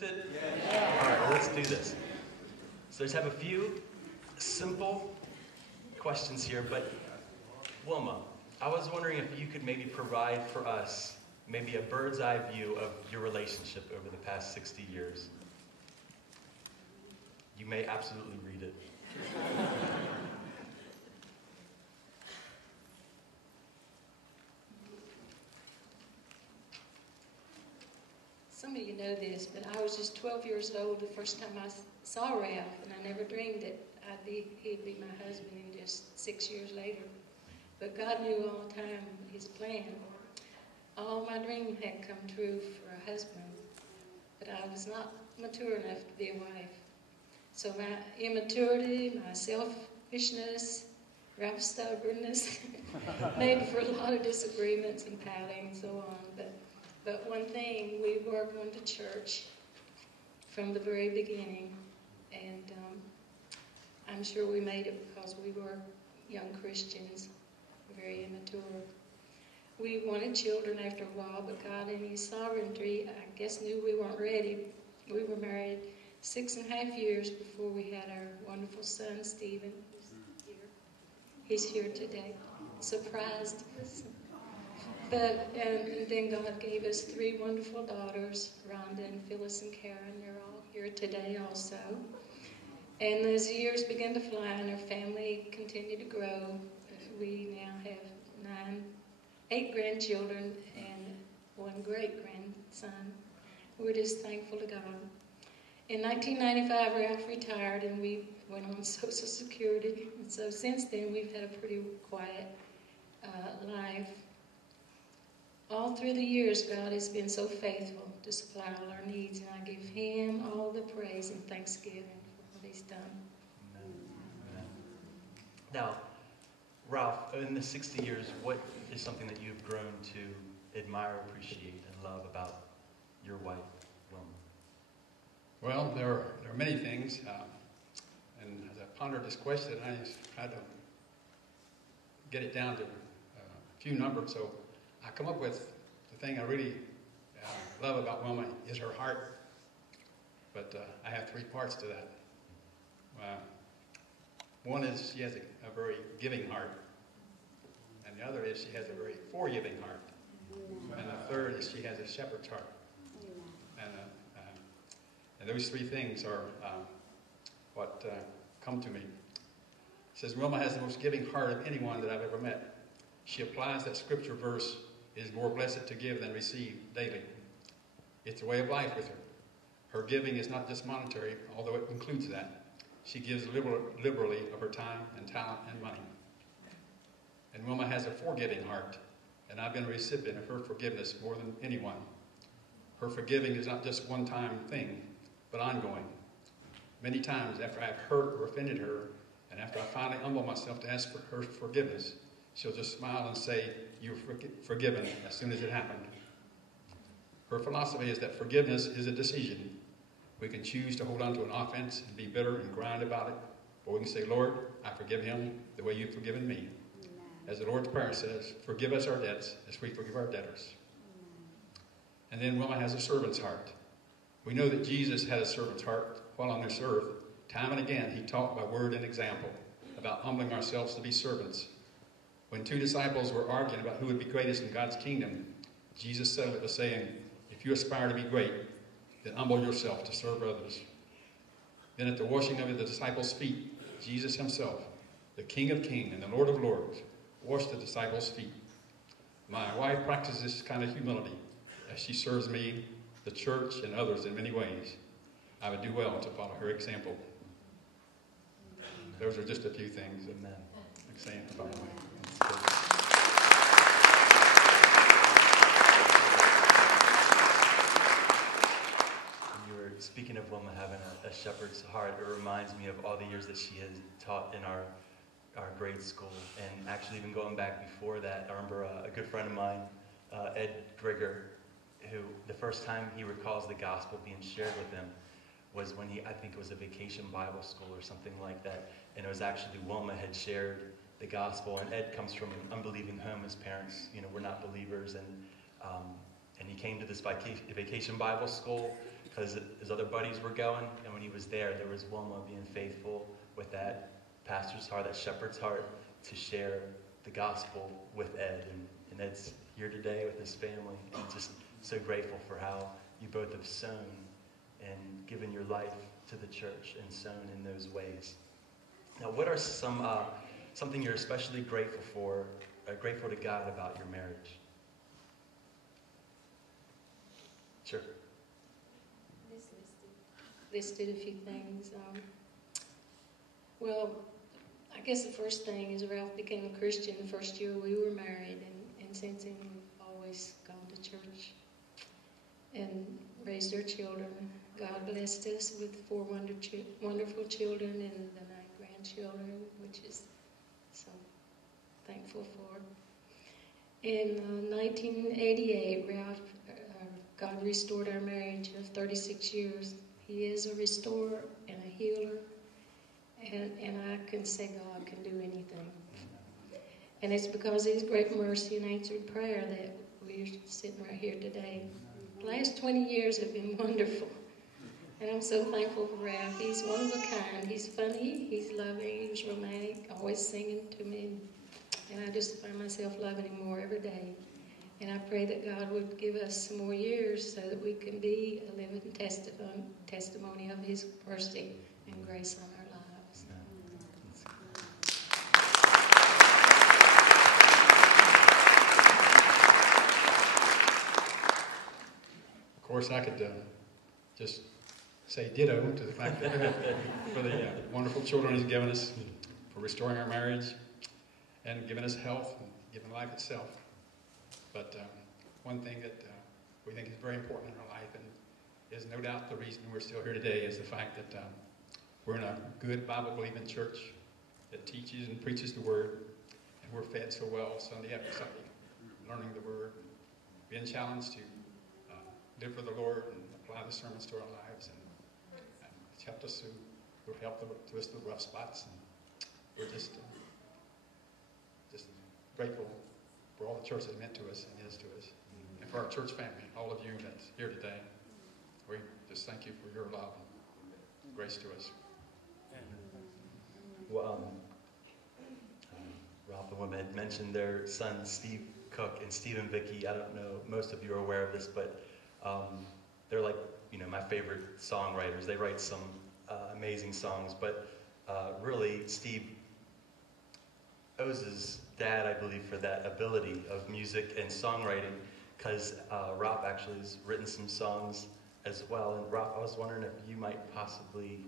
Interested? Yeah. All right, let's do this. So just have a few simple questions here, but Wilma, I was wondering if you could maybe provide for us maybe a bird's eye view of your relationship over the past 60 years. You may absolutely read it. Some of you know this, but I was just 12 years old the first time I saw Ralph, and I never dreamed that he'd be my husband in just 6 years later. But God knew all the time his plan. All my dreams had come true for a husband, but I was not mature enough to be a wife. So my immaturity, my selfishness, Ralph's stubbornness made for a lot of disagreements and pouting and so on. But one thing, we were going to church from the very beginning, and I'm sure we made it because we were young Christians, very immature. We wanted children after a while, but God in His sovereignty, I guess, knew we weren't ready. We were married 6.5 years before we had our wonderful son, Stephen. He's here today. Surprised us. And then God gave us 3 wonderful daughters, Rhonda and Phyllis and Karen. They're all here today also. And as the years began to fly and our family continued to grow, we now have 8 grandchildren and 1 great-grandson. We're just thankful to God. In 1995, Ralph retired and we went on Social Security. And so since then, we've had a pretty quiet life. All through the years, God has been so faithful to supply all our needs, and I give Him all the praise and thanksgiving for what He's done. Amen. Amen. Now, Ralph, in the 60 years, what is something that you've grown to admire, appreciate, and love about your wife, Wilma? Well, there are many things, and as I pondered this question, I just tried to get it down to a few numbers. So I come up with the thing I really love about Wilma is her heart, but I have 3 parts to that. One is she has a very giving heart, and the other is she has a very forgiving heart, and the third is she has a shepherd's heart. And those 3 things are what come to me. It says, Wilma has the most giving heart of anyone that I've ever met. She applies that scripture verse, it is more blessed to give than receive, daily. It's a way of life with her. Her giving is not just monetary, although it includes that. She gives liberally of her time and talent and money. And Wilma has a forgiving heart, and I've been a recipient of her forgiveness more than anyone. Her forgiving is not just one-time thing, but ongoing. Many times after I've hurt or offended her, and after I finally humble myself to ask for her forgiveness, she'll just smile and say, "You're forgiven," as soon as it happened. Her philosophy is that forgiveness is a decision. We can choose to hold on to an offense and be bitter and grind about it, or we can say, "Lord, I forgive him the way you've forgiven me." Amen. As the Lord's Prayer says, forgive us our debts as we forgive our debtors. Amen. And then Wilma has a servant's heart. We know that Jesus had a servant's heart while on this earth. Time and again, he taught by word and example about humbling ourselves to be servants. When 2 disciples were arguing about who would be greatest in God's kingdom, Jesus settled it by saying, if you aspire to be great, then humble yourself to serve others. Then at the washing of the disciples' feet, Jesus himself, the King of Kings and the Lord of Lords, washed the disciples' feet. My wife practices this kind of humility as she serves me, the church, and others in many ways. I would do well to follow her example. Those are just a few things that I'm saying about my wife. Speaking of Wilma having a shepherd's heart, it reminds me of all the years that she has taught in our grade school, and actually even going back before that, I remember a good friend of mine, Ed Grigger, who the first time he recalls the gospel being shared with him was when I think it was a vacation Bible school or something like that, and it was actually Wilma had shared the gospel, and Ed comes from an unbelieving home. His parents, were not believers, and And he came to this vacation Bible school because his other buddies were going. And when he was there was Wilma being faithful with that pastor's heart, that shepherd's heart, to share the gospel with Ed. And Ed's here today with his family. And just so grateful for how you both have sown and given your life to the church and sown in those ways. Now, what are something you're especially grateful for, grateful to God about your marriage? Sure. Listed a few things. Well, I guess the first thing is Ralph became a Christian the first year we were married, and since then we've always gone to church and raised our children. God blessed us with 4 wonderful children and the 9 grandchildren, which is so thankful for. In 1988, Ralph, God restored our marriage of 36 years. He is a restorer and a healer, and I can say God can do anything. And it's because of His great mercy and answered prayer that we're sitting right here today. The last 20 years have been wonderful, and I'm so thankful for Ralph. He's one of a kind. He's funny, he's loving, he's romantic, always singing to me, and I just find myself loving him more every day. And I pray that God would give us some more years so that we can be a living testimony of His mercy and grace on our lives. Of course, I could just say ditto to the fact that for the wonderful children He's given us, for restoring our marriage, and giving us health, and giving life itself. But one thing that we think is very important in our life, and is no doubt the reason we're still here today, is the fact that we're in a good Bible-believing church that teaches and preaches the Word, and we're fed so well Sunday after Sunday, learning the Word, being challenged to live for the Lord and apply the sermons to our lives, and it's helped us to help us through the rough spots, and we're just grateful for all the church has meant to us and is to us. And for our church family, all of you that's here today, we just thank you for your love and grace to us. Well, Ralph and Wilma had mentioned their son, Steve Cook, and Steve and Vicky. I don't know, most of you are aware of this, but they're like, my favorite songwriters. They write some amazing songs, but really, Steve owes his dad, I believe, for that ability of music and songwriting, because Ralph actually has written some songs as well. And Ralph, I was wondering if you might possibly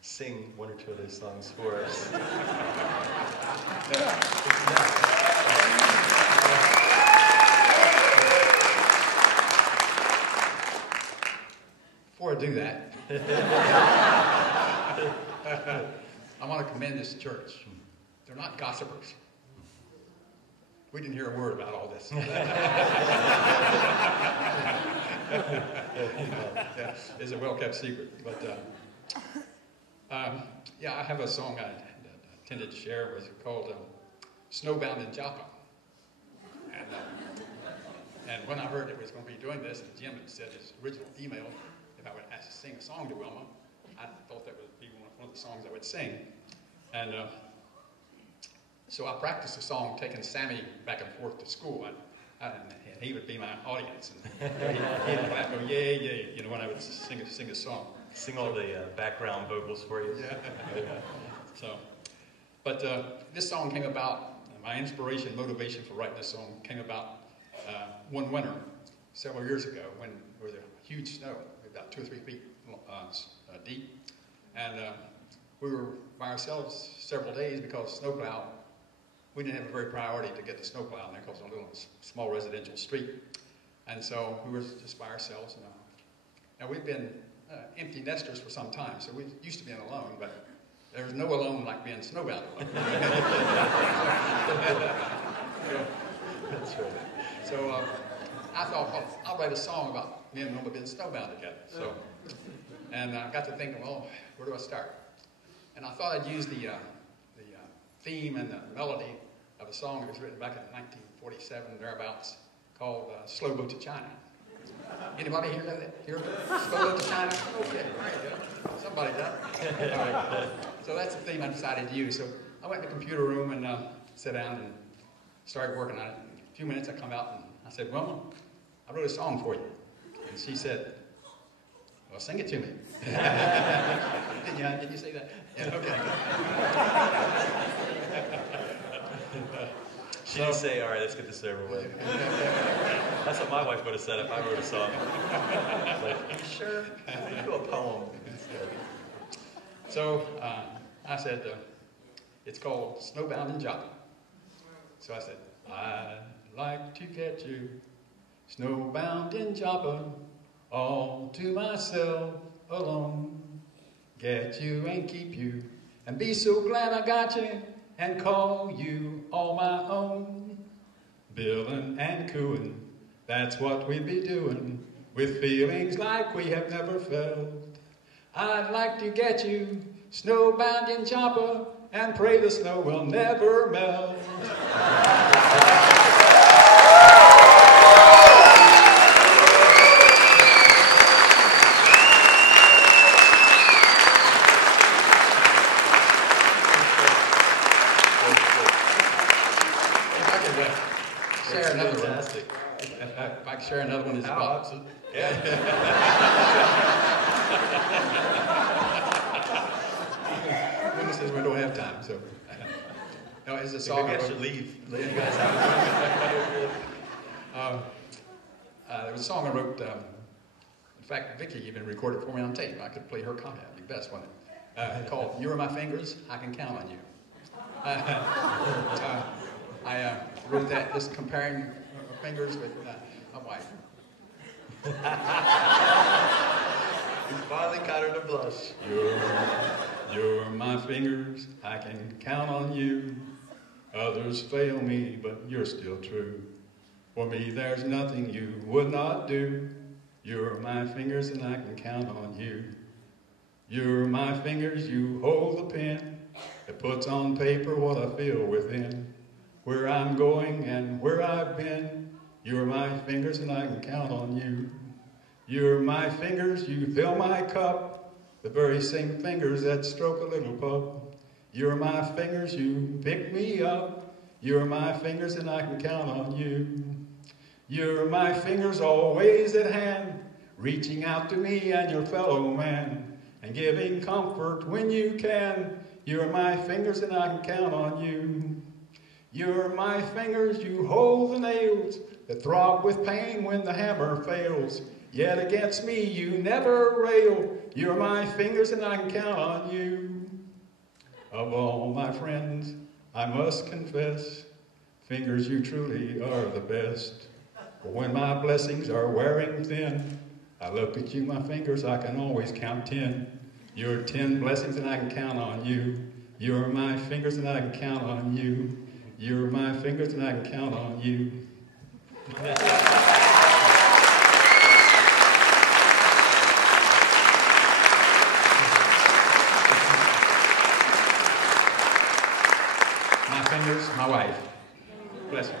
sing 1 or 2 of those songs for us. Before I do that, I want to commend this church. They're not gossipers. We didn't hear a word about all this. It's a well-kept secret. But I have a song I intended to share. It was called Snowbound in Joppa. And when I heard it was going to be doing this, and Jim had said his original email, if I would ask to sing a song to Wilma, I thought that would be one of the songs I would sing. And so I practiced the song, taking Sammy back and forth to school, and he would be my audience, and he'd laugh, go yay, yay, when I would sing a song. Sing all the background vocals for you. Yeah. But this song came about. My inspiration, motivation for writing this song came about one winter several years ago when there was a huge snow, about 2 or 3 feet deep, and we were by ourselves several days because snowplow. We didn't have a very priority to get the snowplow in there because it was a little small residential street. And so we were just by ourselves. Now we've been empty nesters for some time, so we used to being alone, but there's no alone like being snowbound alone. That's right. So I thought, well, I'll write a song about me and Wilma being snowbound together. So, and I got to thinking, well, where do I start? And I thought I'd use the theme and the melody of a song that was written back in 1947, thereabouts, called Slow Boat to China. Anybody hear that? Hear Slow Boat to China? Okay, there you go. Somebody does. All right. So that's the theme I decided to use. So I went in the computer room and sat down and started working on it. In a few minutes I come out and I said, Wilma, I wrote a song for you. And she said, well, sing it to me. Did you say that? Yeah, okay. She didn't say, all right, let's get this over with. That's what my wife would have said if I wrote a song. Like, you sure? We do a poem. So I said, it's called Snowbound in Joppa. So I said, I'd like to get you snowbound in Joppa, all to myself alone. Get you and keep you, and be so glad I got you, and call you all my own. Billin' and cooing, that's what we'd be doing, with feelings like we have never felt. I'd like to get you snowbound in Joppa, and pray the snow will never melt. Share another one. If I can share another one as well. Yeah. Wilma says we don't have time, so. No, it's a song. Maybe I should leave. Let you guys have there was a song I wrote. In fact, Vicki even recorded it for me on tape. I could play her comment. It'd be best, wouldn't it? Called "You Are My Fingers, I Can Count on You." I wrote that just comparing fingers with my wife. You finally got her to blush. You're my fingers, I can count on you. Others fail me, but you're still true. For me, there's nothing you would not do. You're my fingers, and I can count on you. You're my fingers, you hold the pen that puts on paper what I feel within. Where I'm going and where I've been, you're my fingers and I can count on you. You're my fingers, you fill my cup, the very same fingers that stroke a little pup. You're my fingers, you pick me up. You're my fingers and I can count on you. You're my fingers always at hand, reaching out to me and your fellow man, and giving comfort when you can. You're my fingers and I can count on you. You're my fingers, you hold the nails that throb with pain when the hammer fails. Yet against me you never rail. You're my fingers and I can count on you. Of all my friends, I must confess, fingers, you truly are the best. For when my blessings are wearing thin, I look at you, my fingers, I can always count 10. You're 10 blessings and I can count on you. You're my fingers and I can count on you. You're my fingers and I can count on you. My fingers, my wife. Bless you.